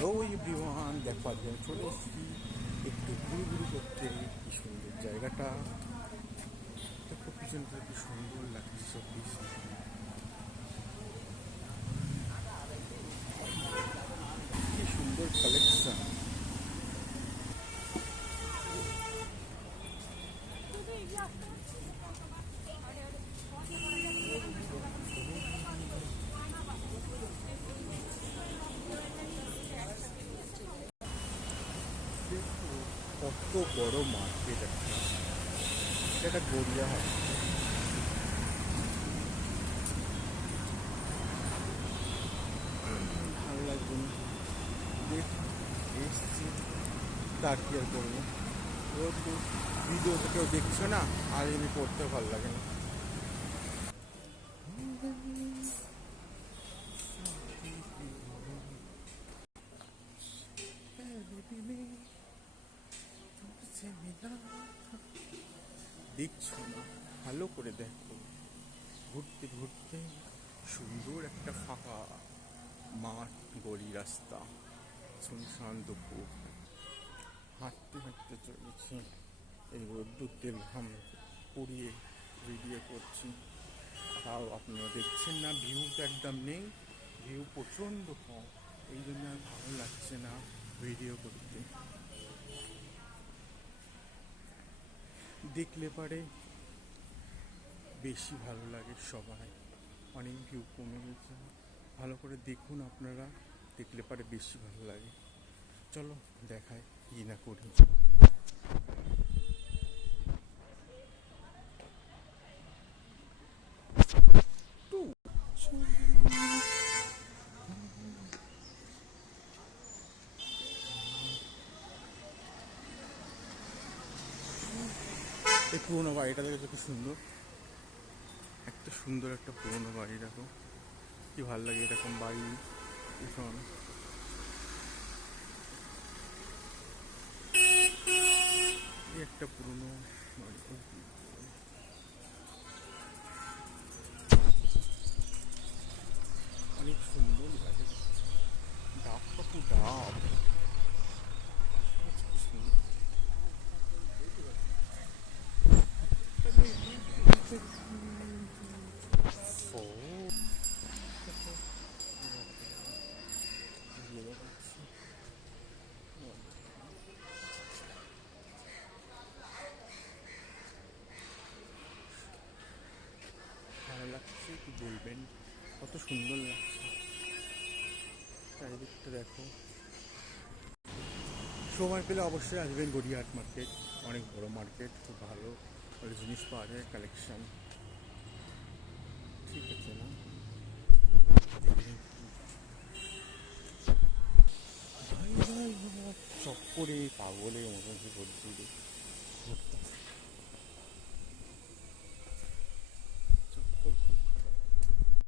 Hello everyone, দেখো আজকে আমি চলে এসেছি একটু ঘুরু করতে। কি সুন্দর জায়গাটা, দেখো পিছনটা কি সুন্দর লাগছে। সব কি সুন্দর কালেকশন। কত বড় মার্কেট একটা, এটা গড়িয়া হয়। ভালো লাগবে না, দেখ এসছি তার কি আর করবো। রোজ ভিডিওতে কেউ দেখছো না, আর এমনি পড়তে ভালো লাগে না। দেখছো না, ভালো করে দেখো। ঘুরতে ঘুরতে সুন্দর একটা ফাঁকা মাঠ, গলি, রাস্তা, শুনশান দুপুর, হাঁটতে হাঁটতে চলেছি। এই রোদ্দুর তেল ঘাম পুড়িয়ে ভিডিও করছি, তাও আপনারা দেখছেন না। ভিউ তো একদম নেই, ভিউ প্রচণ্ড কম, এই জন্য আর ভালো লাগছে না ভিডিও করতে। দেখলে পারে বেশি ভালো লাগে সবাই। অনেক ভিউ কমে গেছে, ভালো করে দেখুন আপনারা, দেখলে পারে বেশি ভালো লাগে। চলো দেখায় কি না করি। এই পুরোনো বাড়িটা দেখো কি সুন্দর, একটা সুন্দর একটা পুরোনো বাড়ি। দেখো কি ভালো লাগে এরকম বাড়ি। এখন একটা পুরোনো বাড়ি, অনেক সুন্দর লাগে। ডাব কাকু ডাব, ভালো লাগছে একটু বলবেন, কত সুন্দর লাগছে চারিদিকটা দেখো। সময় পেলে অবশ্যই আসবেন গড়িয়াহাট মার্কেট, অনেক বড় মার্কেট, খুব ভালো ভালো জিনিস পাওয়া যায়, কালেকশন। ঠিক আছে না, চক্করে পাগলের মতন যে করছি